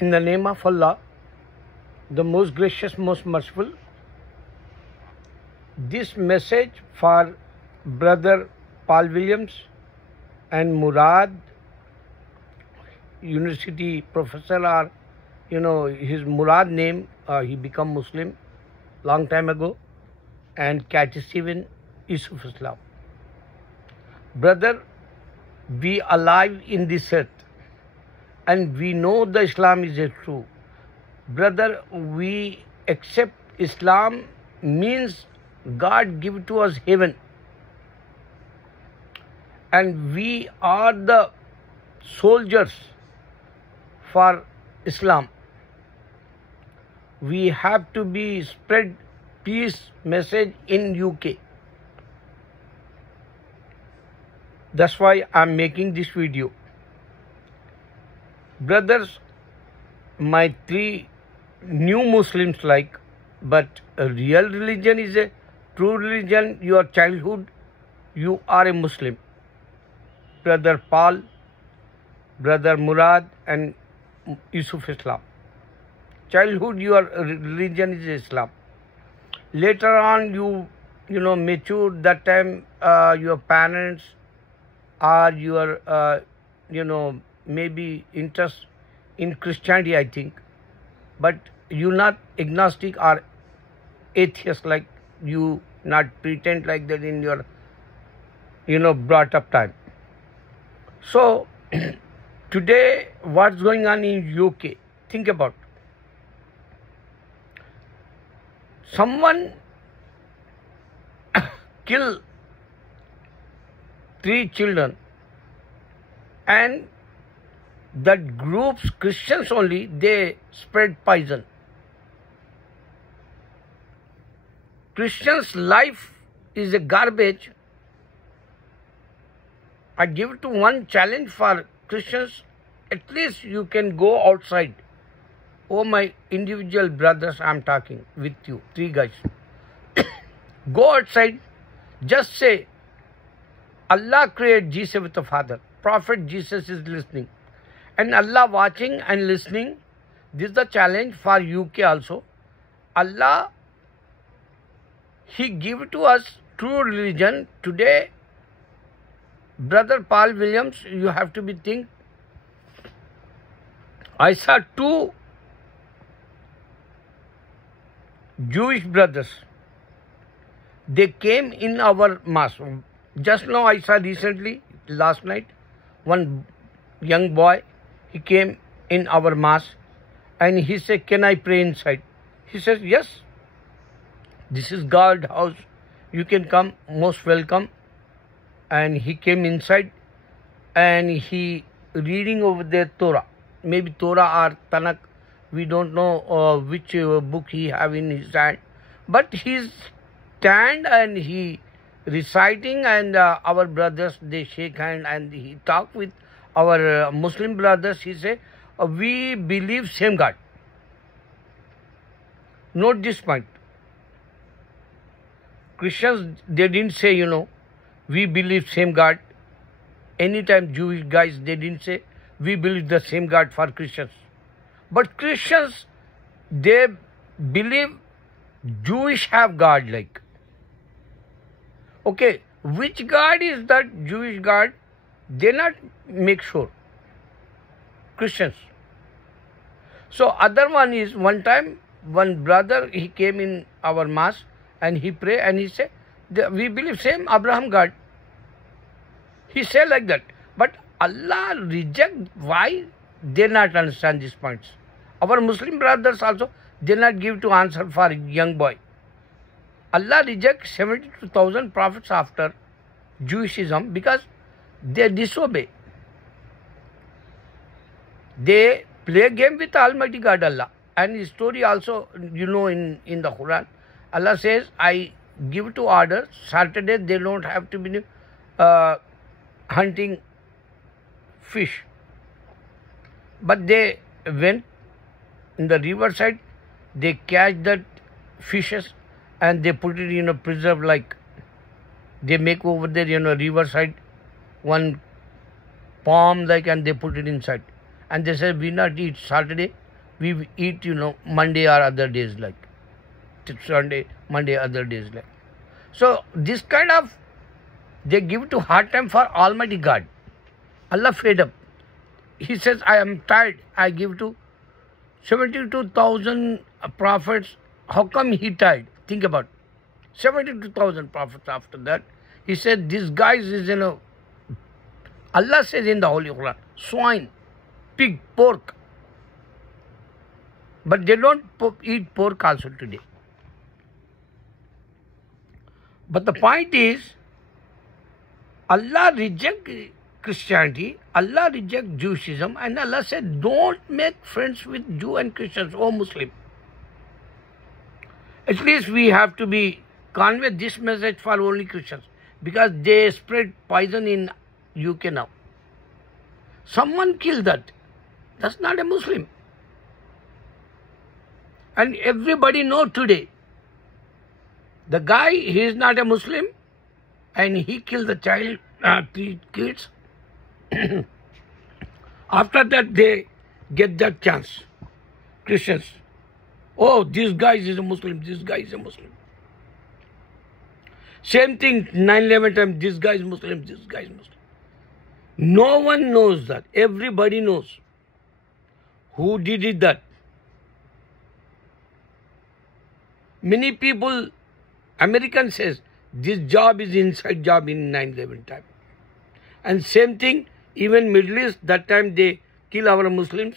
In the name of Allah, the most gracious, most merciful, this message for brother Paul Williams and Murad, university professor, or his Murad name, he become Muslim long time ago, and Cat Stephen Yusuf Islam. Brother, we alive in this earth and we know the Islam is a true. Brother, we accept Islam means God give to us heaven, and we are the soldiers for Islam. We have to be spread peace message in UK. That's why I'm making this video. Brothers, my three new Muslims but a real religion is a true religion. Your childhood, you are a Muslim. Brother Paul, brother Murad, and Yusuf Islam. Childhood, your religion is Islam. Later on, you matured. That time, your parents or your maybe interest in Christianity, I think, but you not agnostic or atheist, like you not pretend like that in your brought up time. So today, what's going on in UK? Think about. Someone kill 3 children, and that groups, Christians only, they spread poison. Christians' life is a garbage. I give to one challenge for Christians, at least you can go outside. Oh, my individual brothers, I'm talking with you, 3 guys. Go outside, just say, Allah created Jesus with the Father. Prophet Jesus is listening. And Allah watching and listening. This is the challenge for UK also. Allah, He give to us true religion. Today, brother Paul Williams, you have to be think. I saw 2 Jewish brothers. They came in our mosque. Just now I saw recently, last night, one young boy, he came in our mosque and he said, can I pray inside? He says, yes, this is God's house. You can come, most welcome. And he came inside and he reading over there Torah. Maybe Torah or Tanakh. We don't know which book he have in his hand. But he stand and he reciting, and our brothers, they shake hand and he talk with our Muslim brothers. He say, we believe same God. Note this point. Christians, they didn't say, we believe same God. Anytime Jewish guys, they didn't say, we believe the same God for Christians. But Christians, they believe Jewish have God like. Okay, which God is that Jewish God? They not make sure. Christians. So other one is, one time, one brother, he came in our mosque and he pray and he say, we believe same Abraham God. He say like that. But Allah reject. Why? They not understand these points. Our Muslim brothers also, they not give to answer for young boy. Allah rejects 72,000 prophets after Jewishism because they disobey. They play game with Almighty God Allah. And his story also, in the Quran, Allah says, I give to order, Saturday they don't have to be hunting fish. But they went in the riverside, they catch that fishes and they put it in a preserve, like they make over there, riverside, one palm like, and they put it inside. And they say, we not eat Saturday, we eat, Monday or other days like Sunday, Monday, other days like. So this kind of, they give to hard time for Almighty God. Allah fed up. He says, I am tired. I give to 72,000 prophets. How come he tired? Think about it. 72,000 prophets after that. He said, this guy is, Allah says in the Holy Quran, swine, pig, pork. But they don't eat pork also today. But the point is, Allah rejects Christianity, Allah rejects Jewishism, and Allah said, don't make friends with Jew and Christians, or Muslim. At least we have to convey this message for only Christians, because they spread poison in UK now. Someone killed that. That's not a Muslim. And everybody knows today, the guy, he is not a Muslim, and he killed the child, 3 kids. After that, they get that chance. Christians. Oh, this guy is a Muslim, this guy is a Muslim. Same thing, 9/11 time, this guy is Muslim, this guy is Muslim. No one knows that. Everybody knows. Who did it that? Many people, American says, this job is inside job in 9/11 time. And same thing, even Middle East, that time they kill our Muslims.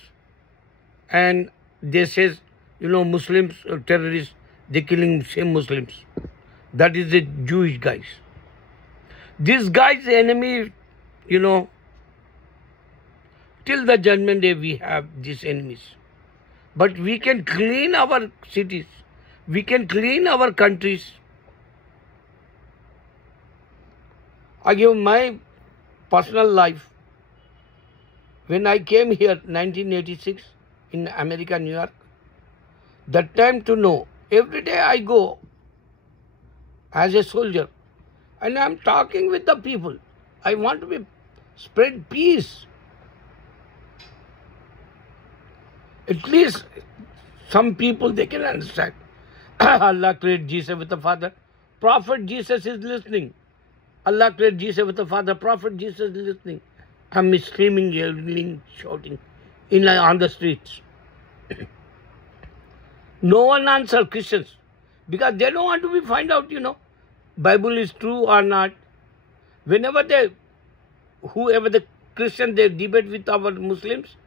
And they says, Muslims, terrorists, they killing same Muslims. That is the Jewish guys. This guy's enemy, till the judgment day we have these enemies. But we can clean our cities. We can clean our countries. I give my personal life. When I came here, 1986, in America, New York, that time to know, every day I go as a soldier, and I'm talking with the people. I want to spread peace. At least some people, they can understand. Allah created Jesus with the Father. Prophet Jesus is listening. Allah created Jesus with the Father. Prophet Jesus is listening. I'm screaming, yelling, shouting on the streets. No one answers Christians, because they don't want to find out, Bible is true or not. Whenever whoever the Christian, they debate with our Muslims,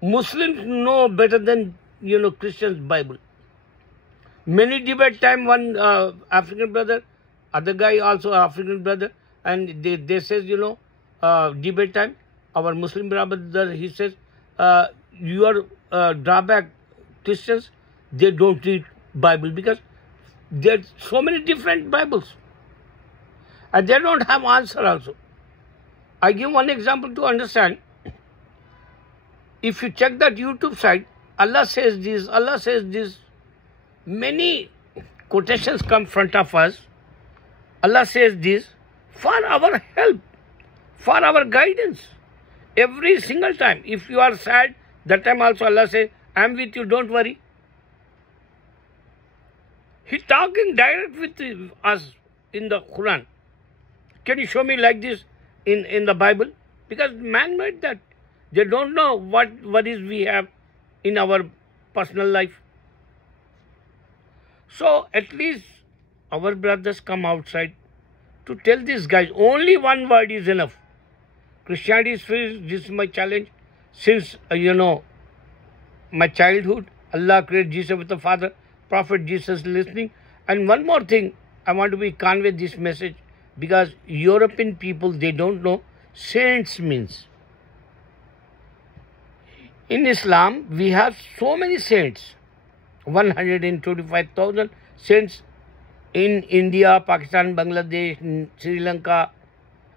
Muslims know better than, Christians' Bible. Many debate time, one African brother, other guy also African brother, and they says, debate time, our Muslim brother, he says, your drawback, Christians, they don't read Bible, because there's so many different Bibles. And they don't have answer also. I give one example to understand. If you check that YouTube site, Allah says this, Allah says this. Many quotations come front of us. Allah says this for our help, for our guidance. Every single time. If you are sad, that time also Allah says, I am with you, don't worry. He's talking direct with us in the Quran. Can you show me like this in the Bible? Because man made that. They don't know what is we have in our personal life. So at least our brothers come outside to tell these guys, only one word is enough. Christianity is free. This is my challenge. Since, my childhood, Allah created Jesus with the Father, Prophet Jesus listening. And one more thing, I want to convey this message, because European people, they don't know saints means. In Islam, we have so many saints, 125,000 saints in India, Pakistan, Bangladesh, Sri Lanka,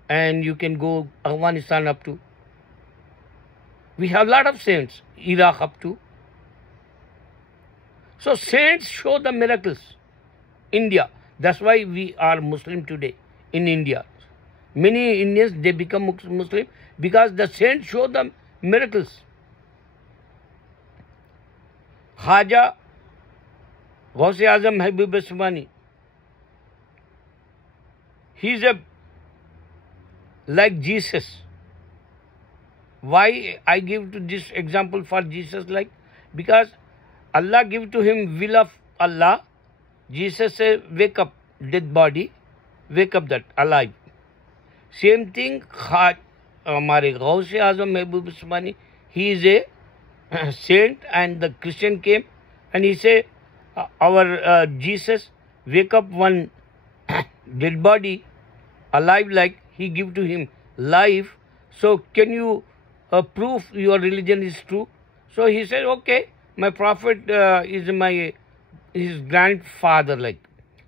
and you can go Afghanistan up to. We have a lot of saints, Iraq up to. So saints show the miracles. India, that's why we are Muslim today in India. Many Indians, they become Muslim because the saints show them miracles. Khaja Ghaus Azam Mahbub Subhani. He's a like Jesus. Why I give to this example for Jesus like? Because Allah give to him will of Allah. Jesus say, wake up, dead body, wake up that, alive. Same thing, हमारे गौस आजम महबूब उस्मानी, he is a saint, and the Christian came and he say, our Jesus wake up one dead body, alive, like he give to him life. So can you prove your religion is true? So he said, okay, my prophet is his grandfather, like.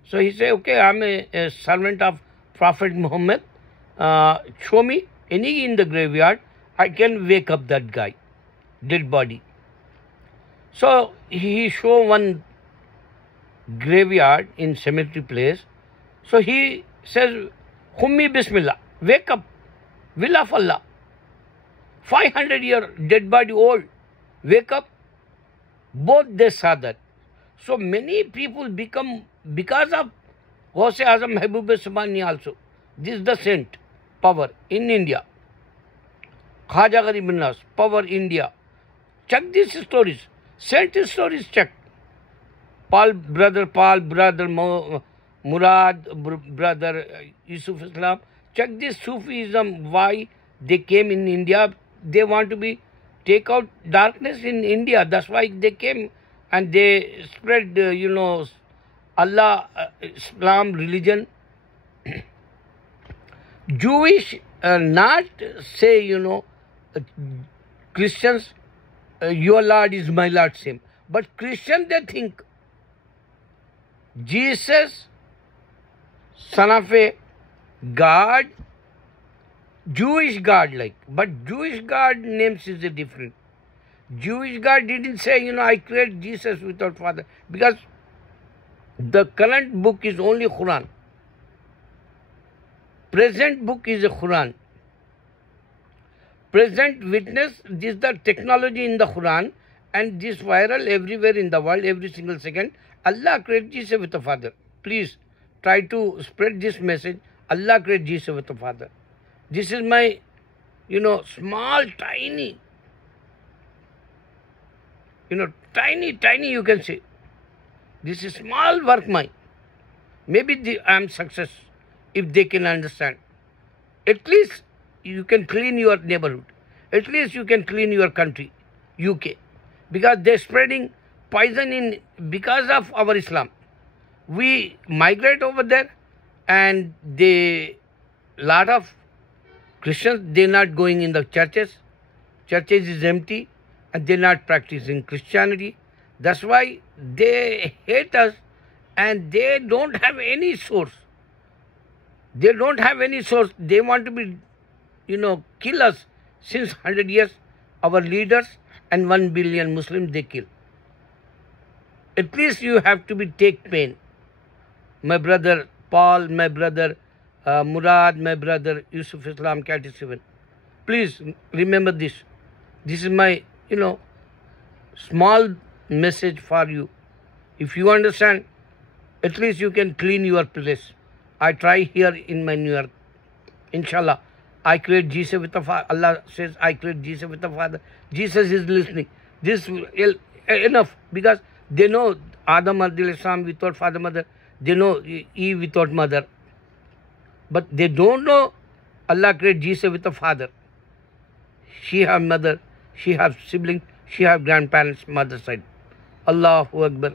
So he said, okay, I'm a servant of Prophet Muhammad. Show me any in the graveyard, I can wake up that guy, dead body. So he show one graveyard in cemetery place. So he says, Hummi Bismillah, wake up, will of Allah. 500-year dead body old, wake up. Both they saw that. So many people become, because of Ghaus Azam Mahbub Subhani also. This is the saint, power in India. Khaja Garib Nas, power India. Check these stories. Saint stories check. Brother Murad, brother Yusuf Islam. Check this Sufism, why they came in India. They want to be take out darkness in India. That's why they came and they spread, Allah, Islam religion. Jewish, not say, Christians, your Lord is my Lord, same. But Christian, they think Jesus, son of a God, Jewish God like. But Jewish God names is a different. Jewish God didn't say, I create Jesus without father. Because the current book is only Quran. Present book is a Quran. Present witness, this is the technology in the Quran, and this viral everywhere in the world, every single second. Allah created Jesus with the Father. Please try to spread this message. Allah created Jesus with the Father. This is my, small, tiny, tiny you can say. This is small work mine. Maybe I am success if they can understand. At least you can clean your neighborhood. At least you can clean your country, UK. Because they're spreading poison in because of our Islam. We migrate over there and lot of Christians, they're not going in the churches. Churches is empty and they're not practicing Christianity. That's why they hate us and they don't have any source. They don't have any source. They want to be, kill us since 100 years. Our leaders and 1 billion Muslims they kill. At least you have to take pain. My brother Paul, my brother Murad, my brother Yusuf Islam 47. Please remember this. This is my, small message for you. If you understand, at least you can clean your place. I try here in my New York. Inshallah, I create Jesus with the Father. Allah says, I create Jesus with the Father. Jesus is listening. This is enough because they know Adam alayhi salam without father, mother. They know Eve without mother. But they don't know Allah created Jesus with the father. She have mother, she have siblings, she have grandparents, mother side. Allahu Akbar.